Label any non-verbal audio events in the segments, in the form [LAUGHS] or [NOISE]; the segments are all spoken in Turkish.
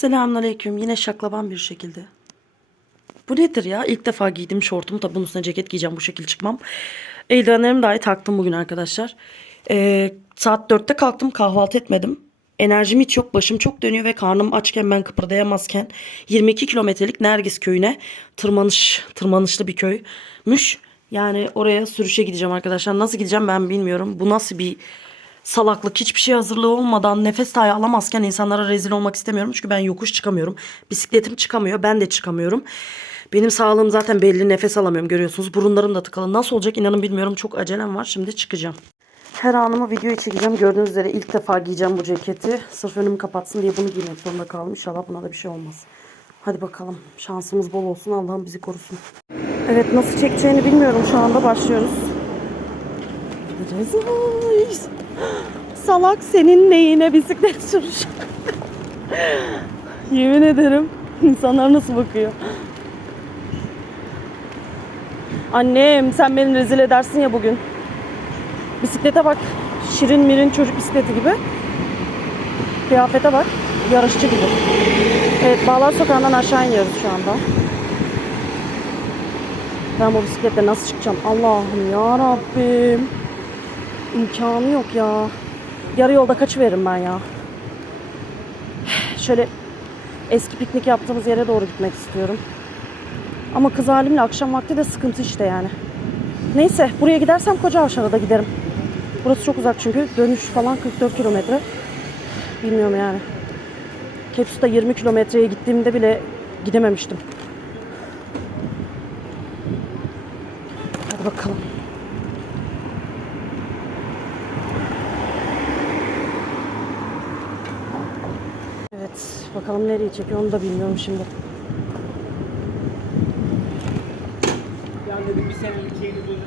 Selamünaleyküm. Yine şaklaban bir şekilde. Bu nedir ya? İlk defa giydim şortumu. Tabi bunun üstüne ceket giyeceğim. Bu şekil çıkmam. Eldivenlerimi dahi taktım bugün arkadaşlar. Ee, saat 4'te kalktım. Kahvaltı etmedim. Enerjim hiç yok. Başım çok dönüyor ve karnım açken ben kıpırdayamazken 22 kilometrelik Nergis köyüne tırmanış, tırmanışlı bir köymüş. Yani oraya sürüşe gideceğim arkadaşlar. Nasıl gideceğim ben bilmiyorum. Bu nasıl bir salaklık hiçbir şey hazırlığı olmadan nefes dahi alamazken insanlara rezil olmak istemiyorum. Çünkü ben yokuş çıkamıyorum. Bisikletim çıkamıyor. Ben de çıkamıyorum. Benim sağlığım zaten belli nefes alamıyorum görüyorsunuz. Burunlarım da tıkalı. Nasıl olacak inanın bilmiyorum. Çok acelem var. Şimdi çıkacağım. Her anımı videoya çekeceğim. Gördüğünüz üzere ilk defa giyeceğim bu ceketi. Sırf önümü kapatsın diye bunu giymek zorunda kaldım. İnşallah buna da bir şey olmaz. Hadi bakalım. Şansımız bol olsun. Allah'ım bizi korusun. Evet nasıl çekeceğini bilmiyorum. Şu anda başlıyoruz. Gideceğiz. Salak senin neyine bisiklet sürüş. [LAUGHS] Yemin ederim. insanlar nasıl bakıyor. Annem sen beni rezil edersin ya bugün. Bisiklete bak. Şirin mirin çocuk bisikleti gibi. Kıyafete bak. Yarışçı gibi. Evet Bağlar Sokağı'ndan aşağı iniyoruz şu anda. Ben bu bisikletle nasıl çıkacağım? Allah'ım ya Rabbim. İmkanı yok ya. Yarı yolda kaçıveririm ben ya. Şöyle eski piknik yaptığımız yere doğru gitmek istiyorum. Ama kız halimle akşam vakti de sıkıntı işte yani. Neyse buraya gidersem koca da giderim. Burası çok uzak çünkü. Dönüş falan 44 kilometre. Bilmiyorum yani. Keps'te 20 kilometreye gittiğimde bile gidememiştim. Hadi bakalım. Evet, bakalım nereye çekiyor onu da bilmiyorum şimdi. Yani dedim bir senelik şeyini buldum.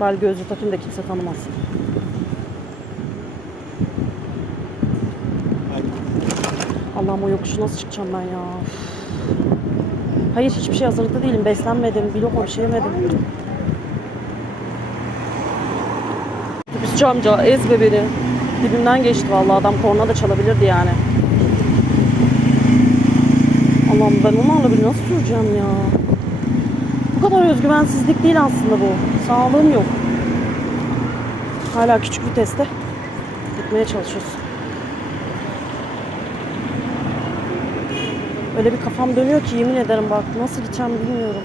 Bal gözlü takayım da kimse tanımaz. Allah'ım o yokuşu nasıl çıkacağım ben ya? Hayır hiçbir şey hazırlıklı değilim. Beslenmedim. Bir lokma bir şey yemedim. Otobüsçü amca ezme beni. Dibimden geçti vallahi adam korna da çalabilirdi yani. Allah'ım ben onlarla bir nasıl süreceğim ya? Bu kadar özgüvensizlik değil aslında bu. Sağlığım yok. Hala küçük viteste gitmeye çalışıyoruz. Öyle bir kafam dönüyor ki yemin ederim bak nasıl gideceğim bilmiyorum.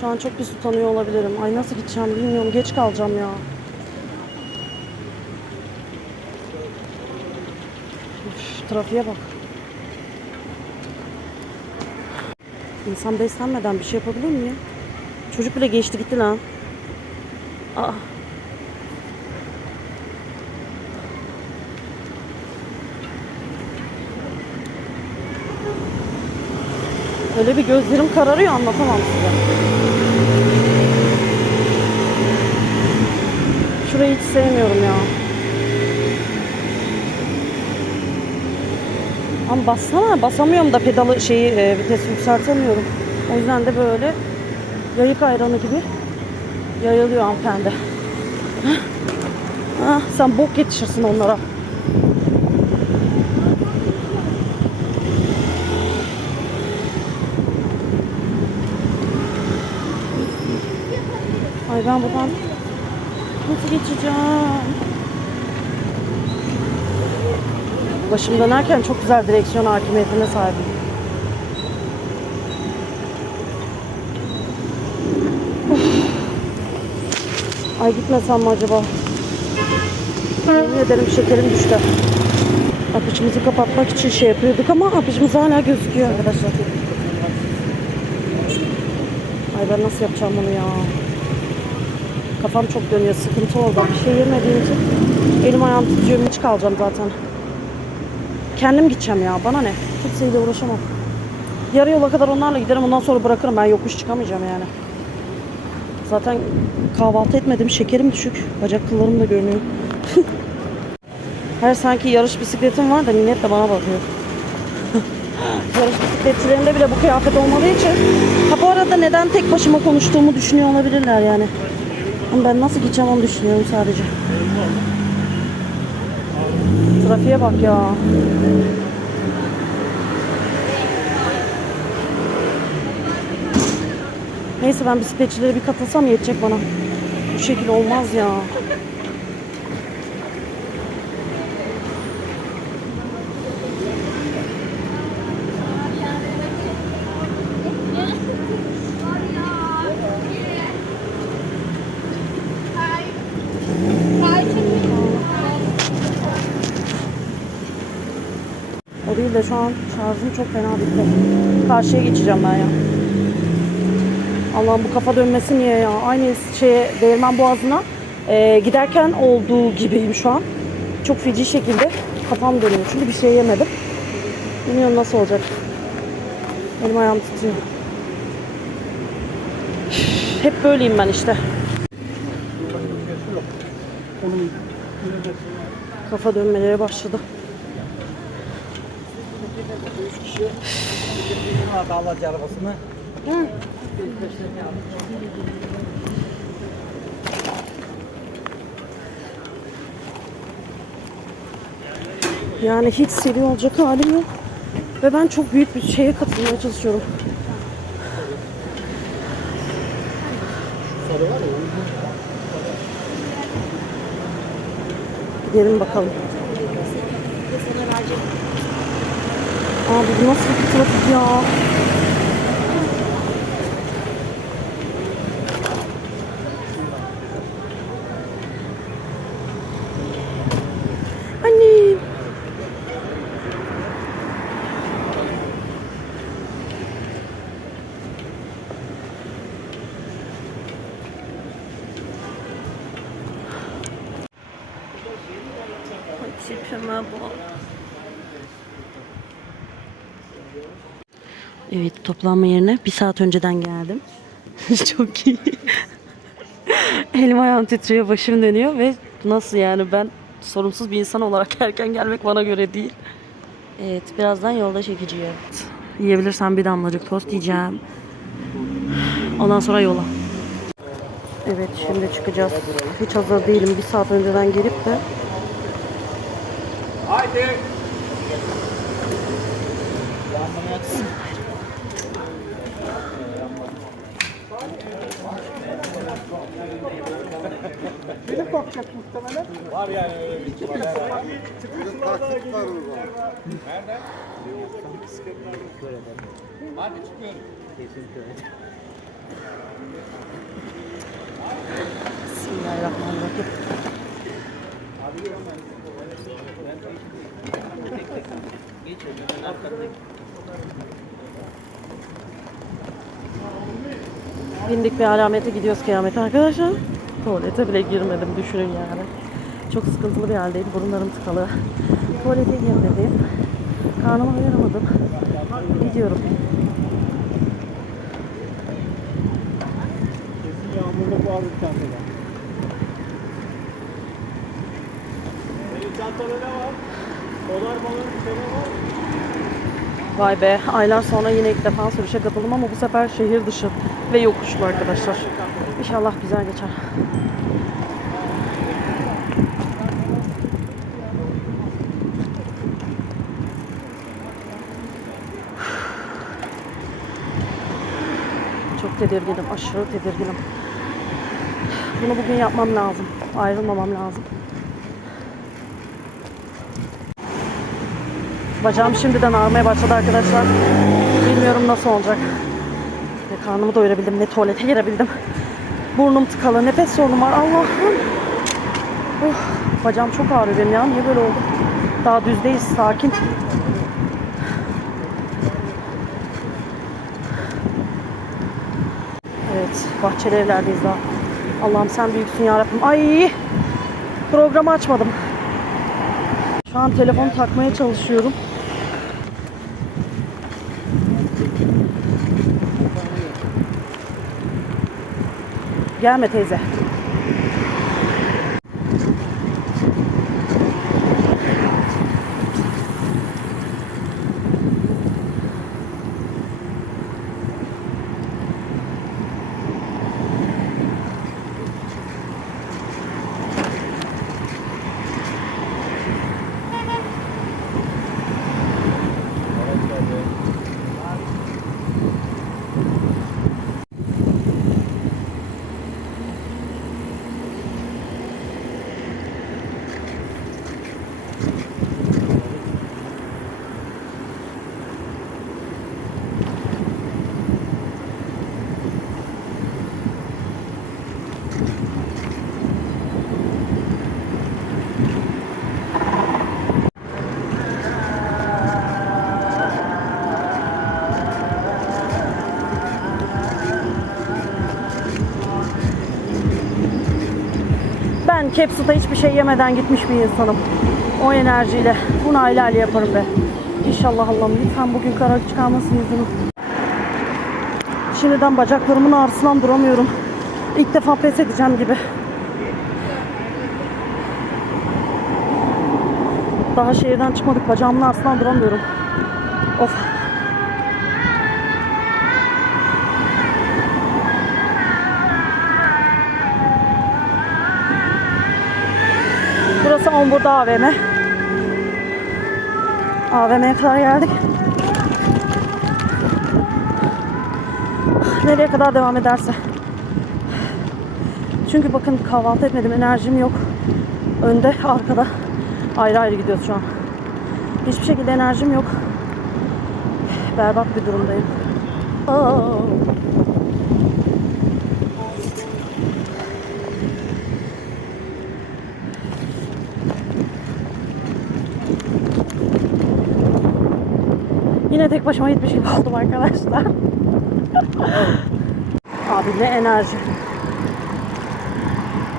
Şu an çok pis utanıyor olabilirim. Ay nasıl gideceğim bilmiyorum. Geç kalacağım ya. Üf, trafiğe bak. İnsan beslenmeden bir şey yapabilir mi ya? Çocuk bile geçti gitti lan. Aa. Öyle bir gözlerim kararıyor anlatamam size. Şurayı hiç sevmiyorum ya. Ama bassana basamıyorum da pedalı şeyi e, vitesi yükseltemiyorum. O yüzden de böyle yayık ayranı gibi yayılıyor hanımefendi. Hah. Ah, sen bok yetişirsin onlara. Ay ben buradan nasıl geçeceğim? Başım dönerken çok güzel direksiyon hakimiyetine sahibim. Of. Ay gitmesem mi acaba? Yemin ederim şekerim düştü. Apıçımızı kapatmak için şey yapıyorduk ama apıçımız hala gözüküyor arkadaşlar. Ay ben nasıl yapacağım bunu ya? Kafam çok dönüyor. Sıkıntı oldu. Bir şey yemediğim için elim ayağım titriyor. Hiç kalacağım zaten. Kendim gideceğim ya. Bana ne? Kimseyle uğraşamam. Yarı yola kadar onlarla giderim. Ondan sonra bırakırım. Ben yokuş çıkamayacağım yani. Zaten kahvaltı etmedim. Şekerim düşük. Bacak kıllarım da görünüyor. [LAUGHS] Her sanki yarış bisikletim var da millet de bana bakıyor. [LAUGHS] yarış bisikletçilerinde bile bu kıyafet olmadığı için. Ha bu arada neden tek başıma konuştuğumu düşünüyor olabilirler yani. Ama ben nasıl gideceğim onu düşünüyorum sadece. Trafiğe bak ya. Neyse ben bisikletçilere bir katılsam yetecek bana. Bu şekil olmaz ya. O değil de şu an şarjım çok fena bitti. Karşıya geçeceğim ben ya. Allah'ım bu kafa dönmesi niye ya? Aynı şeye Değirmen Boğazı'na e, giderken olduğu gibiyim şu an. Çok feci şekilde kafam dönüyor. Çünkü bir şey yemedim. Bilmiyorum nasıl olacak. Elim ayağım titriyor. Hep böyleyim ben işte. Kafa dönmelere başladı. Yani hiç seri olacak halim yok. Ve ben çok büyük bir şeye katılmaya çalışıyorum. Gidelim bakalım. Abi bu nasıl bir trafik ya? Anne. Ay tipime bak. Evet toplanma yerine bir saat önceden geldim. [LAUGHS] Çok iyi. Elim ayağım titriyor, başım dönüyor ve nasıl yani ben sorumsuz bir insan olarak [LAUGHS] erken gelmek bana göre değil. Evet birazdan yolda çekeceğim. Yiyebilirsem bir damlacık tost yiyeceğim. Ondan sonra yola. Evet şimdi çıkacağız. Hiç hazır değilim. Bir saat önceden gelip de Haydi. Korkacak muhtemelen. Var yani öyle bir şey. Nerede? Hadi çıkıyorum. Bismillahirrahmanirrahim. Bindik bir alamete gidiyoruz kıyamete arkadaşlar. Tuvalete bile girmedim düşünün yani. Çok sıkıntılı bir haldeydi. Burunlarım tıkalı. Tuvalete girmedim. Karnımı doyuramadım. Gidiyorum. Kesin yağmurda bu alır çantada. Senin çantada ne var? Dolar falan bir şey var? Vay be aylar sonra yine ilk defa sürüşe katıldım ama bu sefer şehir dışı ve yokuşlu arkadaşlar. İnşallah güzel geçer. Çok tedirginim, aşırı tedirginim. Bunu bugün yapmam lazım. Ayrılmamam lazım. Bacağım şimdiden ağrımaya başladı arkadaşlar. Bilmiyorum nasıl olacak. Ne karnımı doyurabildim ne tuvalete girebildim. Burnum tıkalı, nefes sorunum var. Allah'ım. Oh, bacağım çok ağrıyor benim ya. Niye böyle oldu? Daha düzdeyiz, sakin. Evet, bahçeli evlerdeyiz daha. Allah'ım sen büyüksün ya Rabbim. Ay! Programı açmadım. Şu an telefon takmaya çalışıyorum. Gelme teyze. Caps'ta hiçbir şey yemeden gitmiş bir insanım. O enerjiyle. Bunu aile aile yaparım be. İnşallah Allah'ım lütfen bugün kara çıkarmasın yüzümü. Şimdiden bacaklarımın ağrısından duramıyorum. İlk defa pes edeceğim gibi. Daha şehirden çıkmadık. Bacağımın ağrısından duramıyorum. Of. Burası Ombur'da AVM. AVM'ye kadar geldik. Nereye kadar devam ederse. Çünkü bakın kahvaltı etmedim. Enerjim yok. Önde, arkada. Ayrı ayrı gidiyoruz şu an. Hiçbir şekilde enerjim yok. Berbat bir durumdayım. Aa. Başıma gitmiş gibi oldum arkadaşlar. Abi ne enerji.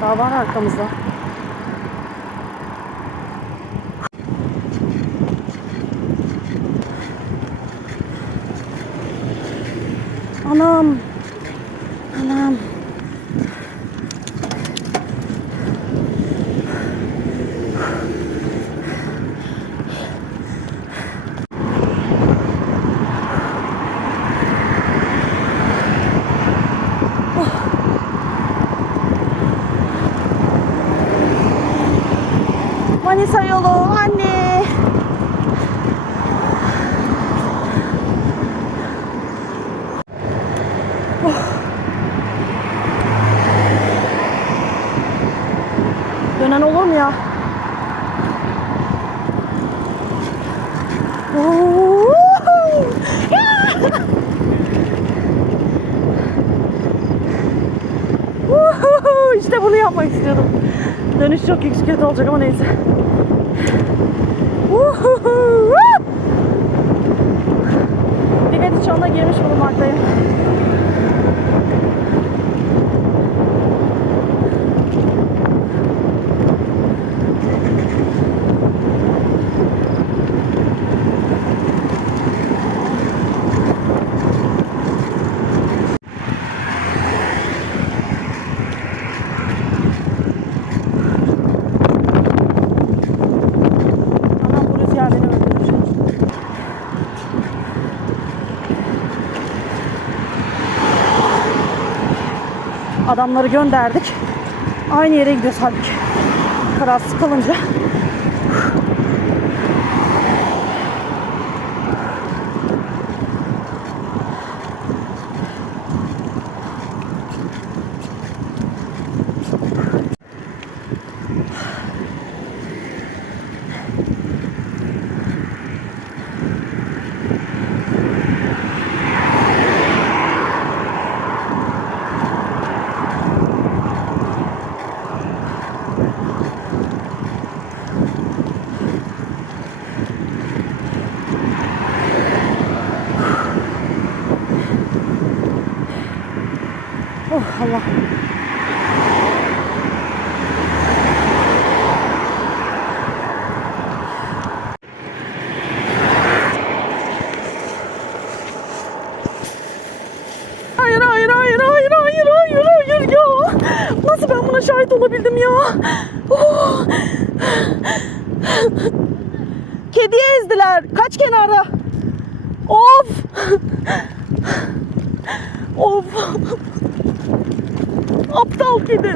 Daha var arkamızda. Anam. İstiyordum. Dönüş çok yüksek olacak ama neyse. Uhuhu! Bilet çağına girmiş bulunmaktayım. Anam bu rüzgar beni öldürür. Adamları gönderdik. Aynı yere gidiyoruz halbuki. Kararsız kalınca. Oh Allah. Hayır hayır hayır hayır hayır hayır hayır ya. ya. Oh. Ezdiler. Kaç kenara. Of. of. Aptal kedi.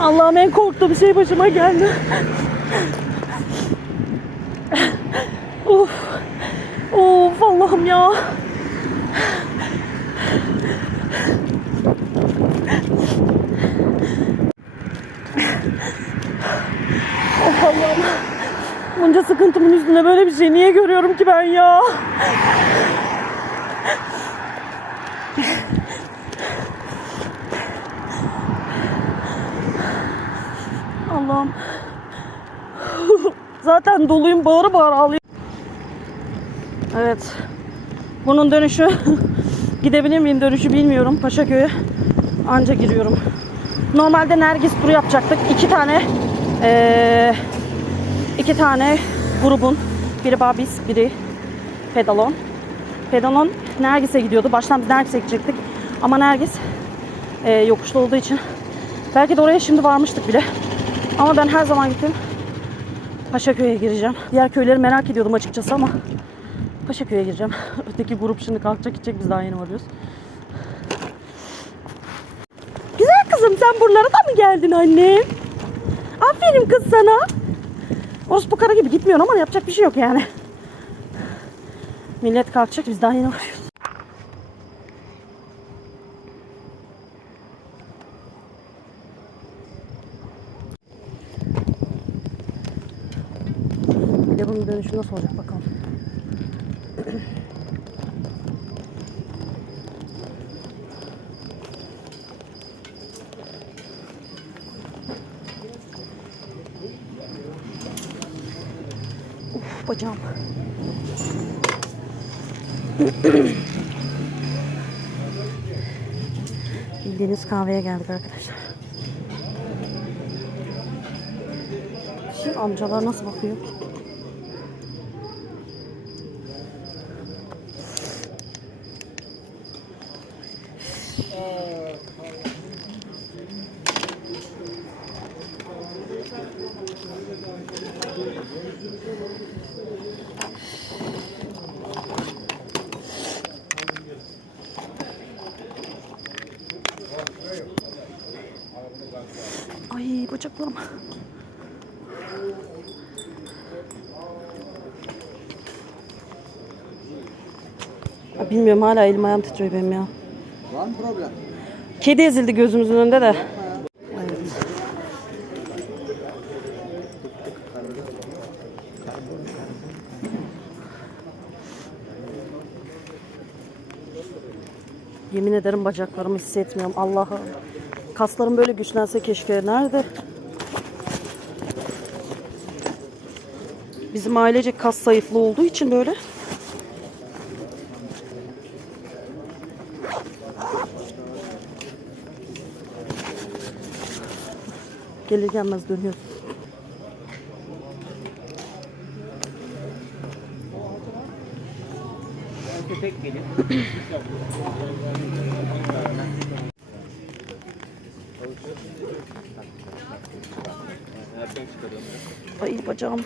Allah'ım en korktuğum şey başıma geldi. of. Of Allah'ım ya. of Allah'ım. Bunca üstünde böyle bir şey niye görüyorum ki ben ya? Allah'ım. Zaten doluyum bağıra bağıra ağlıyorum. Evet. Bunun dönüşü gidebilir miyim dönüşü bilmiyorum. Paşaköy'e anca giriyorum. Normalde Nergis turu yapacaktık. İki tane eee, iki tane grubun biri Babis, biri Pedalon. Pedalon Nergis'e gidiyordu. Baştan biz Nergis'e gidecektik. Ama Nergis eee, yokuşlu olduğu için belki de oraya şimdi varmıştık bile. Ama ben her zaman gittim. Paşaköy'e gireceğim. Diğer köyleri merak ediyordum açıkçası ama Paşaköy'e gireceğim. [LAUGHS] Öteki grup şimdi kalkacak gidecek biz daha yeni varıyoruz. Güzel kızım sen buralara da mı geldin annem? Aferin kız sana. Orospu kara gibi gitmiyor ama yapacak bir şey yok yani. Millet kalkacak biz daha yeni varıyoruz. Bir de bunun dönüşü nasıl olacak bakalım. Uf bacağım. Kahveye geldik arkadaşlar. Şimdi amcalar nasıl bakıyor? Ya Bilmiyorum hala elim ayağım titriyor benim ya. Var mı problem? Kedi ezildi gözümüzün önünde de. Yemin ederim bacaklarımı hissetmiyorum. Allah'ım. Kaslarım böyle güçlense keşke. Nerede? Bizim ailecek kas zayıflığı olduğu için böyle. Gelir gelmez çıkarıyorum. Ay bacağım.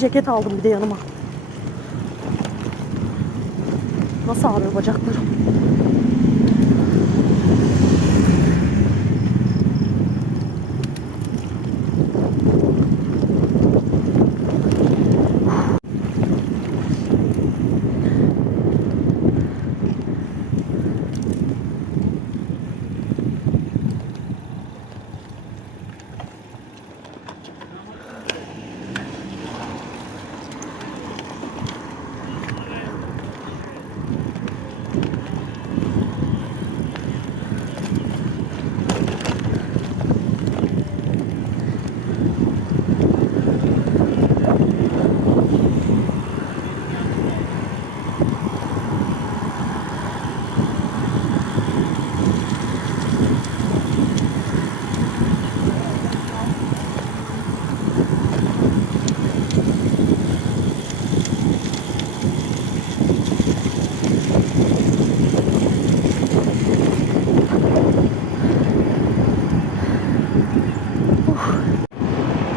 Ceket aldım bir de yanıma. Nasıl ağrıyor bacaklarım?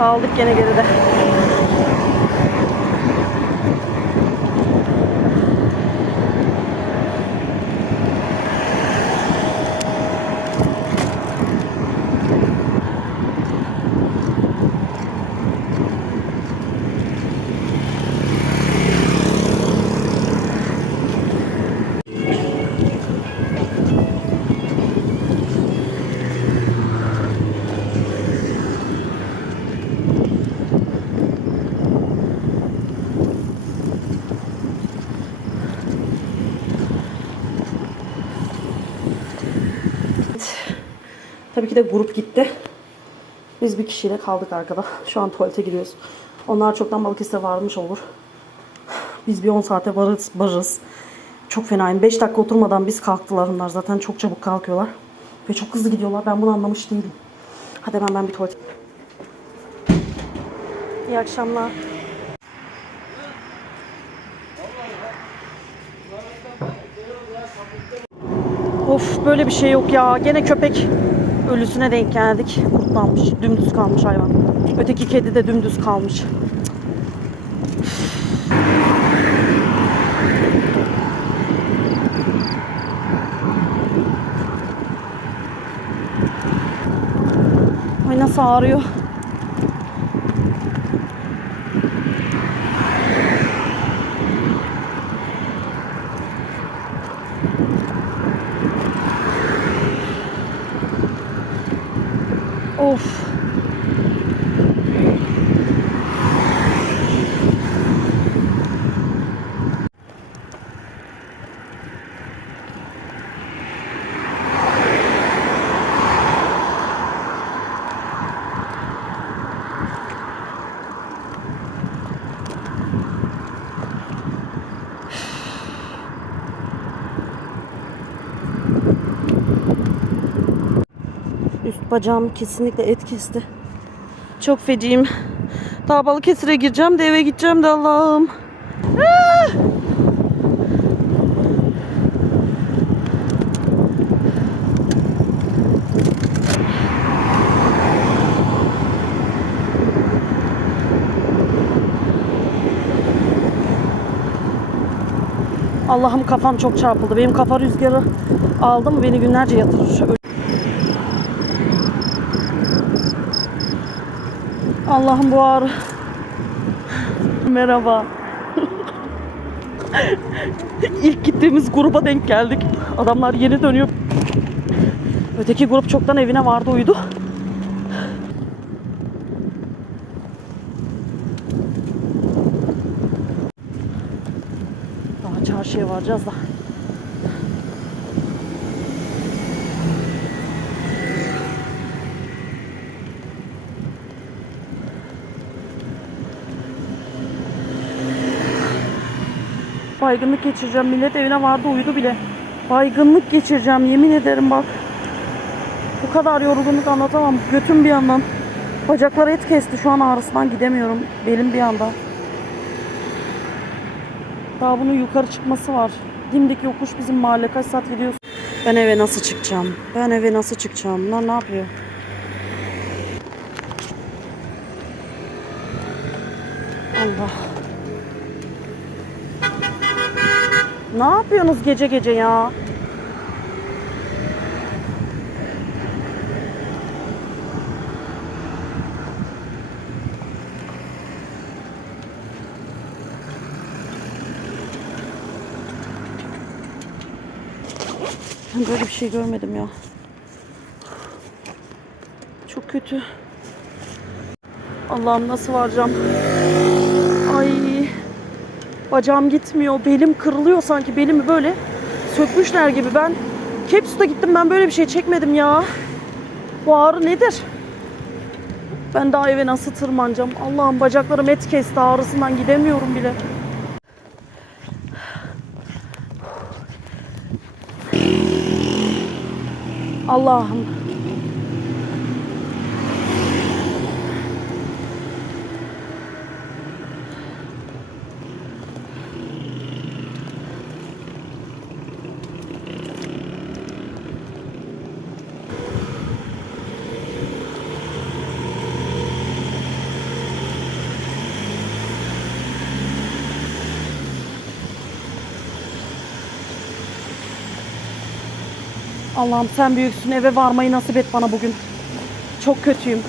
Kaldık gene geride. De grup gitti. Biz bir kişiyle kaldık arkada. Şu an tuvalete giriyoruz. Onlar çoktan Balıkesir'e varmış olur. Biz bir 10 saate varırız. varırız. Çok fenayım. 5 dakika oturmadan biz kalktılar onlar. Zaten çok çabuk kalkıyorlar. Ve çok hızlı gidiyorlar. Ben bunu anlamış değilim. Hadi hemen ben bir tuvalet. İyi akşamlar. Of böyle bir şey yok ya. Gene köpek ölüsüne denk geldik. Kurtlanmış. Dümdüz kalmış hayvan. Öteki kedi de dümdüz kalmış. Ay nasıl ağrıyor. Of. Bacağım kesinlikle et kesti. Çok feciyim. Daha Balıkesir'e gireceğim de eve gideceğim de Allah'ım. Ah! Allah'ım kafam çok çarpıldı. Benim kafa rüzgarı aldı mı beni günlerce yatırır. Allah'ım bu ağrı. Merhaba. İlk gittiğimiz gruba denk geldik. Adamlar yeni dönüyor. Öteki grup çoktan evine vardı uyudu. Daha çarşıya varacağız da. Baygınlık geçireceğim. Millet evine vardı uyudu bile. Baygınlık geçireceğim yemin ederim bak. Bu kadar yorgunluk anlatamam. Götüm bir yandan. Bacaklar et kesti. Şu an ağrısından gidemiyorum. Belim bir yanda. Daha bunun yukarı çıkması var. Dimdik yokuş bizim mahalle. Kaç saat gidiyoruz? Ben eve nasıl çıkacağım? Ben eve nasıl çıkacağım? Bunlar ne yapıyor? Allah. Ne yapıyorsunuz gece gece ya? Ben böyle bir şey görmedim ya. Çok kötü. Allah'ım nasıl varacağım? Ay. Bacağım gitmiyor. Belim kırılıyor sanki. Belimi böyle sökmüşler gibi. Ben Caps'ta gittim. Ben böyle bir şey çekmedim ya. Bu ağrı nedir? Ben daha eve nasıl tırmanacağım? Allah'ım bacaklarım et kesti. Ağrısından gidemiyorum bile. Allah'ım. Allah'ım sen büyüksün eve varmayı nasip et bana bugün. Çok kötüyüm.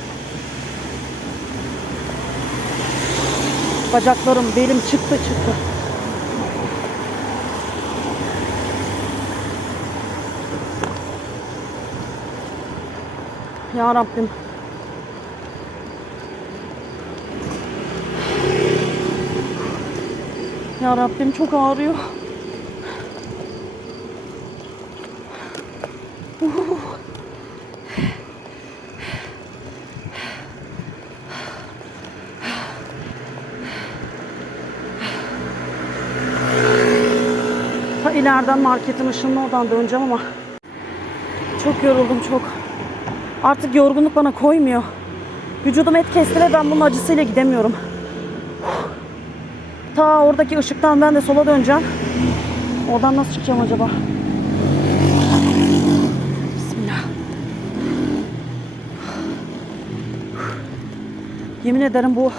Bacaklarım, belim çıktı çıktı. Ya Rabbim. Ya Rabbim çok ağrıyor. Ta ileriden marketin ışığının oradan döneceğim ama çok yoruldum çok. Artık yorgunluk bana koymuyor. Vücudum et kesti ve ben bunun acısıyla gidemiyorum. Ta oradaki ışıktan ben de sola döneceğim. Oradan nasıl çıkacağım acaba? Bismillah. Yemin ederim bu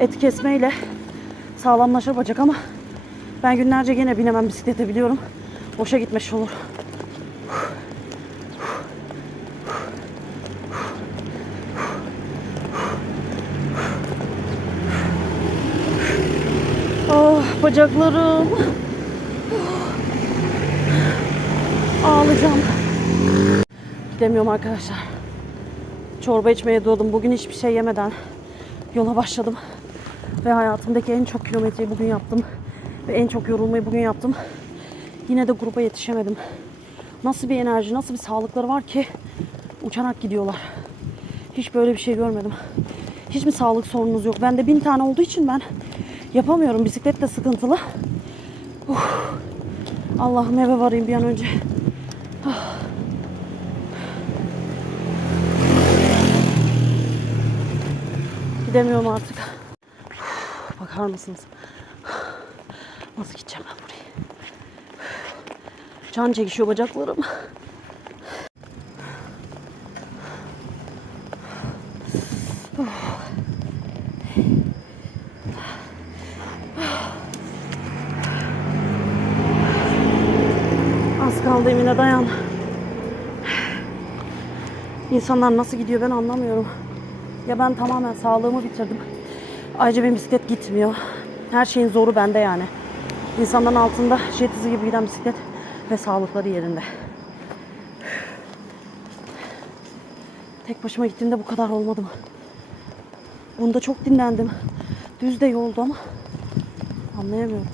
et kesmeyle sağlamlaşır bacak ama ben günlerce gene binemem bisiklete biliyorum. Boşa gitmiş olur. Ah bacaklarım. Ağlayacağım. Gidemiyorum arkadaşlar. Çorba içmeye doğdum. Bugün hiçbir şey yemeden yola başladım. Ve hayatımdaki en çok kilometreyi bugün yaptım. Ve en çok yorulmayı bugün yaptım. Yine de gruba yetişemedim. Nasıl bir enerji, nasıl bir sağlıkları var ki uçarak gidiyorlar. Hiç böyle bir şey görmedim. Hiç mi sağlık sorununuz yok? Bende bin tane olduğu için ben yapamıyorum. Bisiklet de sıkıntılı. Uf. Allah'ım eve varayım bir an önce. Ah. Gidemiyorum artık. Bakar mısınız? Nasıl gideceğim ben buraya? Can çekişiyor bacaklarım. Az kaldı Emine dayan. İnsanlar nasıl gidiyor ben anlamıyorum. Ya ben tamamen sağlığımı bitirdim. Ayrıca benim bisiklet gitmiyor. Her şeyin zoru bende yani. İnsanların altında jet hızı gibi giden bisiklet ve sağlıkları yerinde. Tek başıma gittiğimde bu kadar olmadı mı? Bunda çok dinlendim. Düz de yoldu ama anlayamıyorum.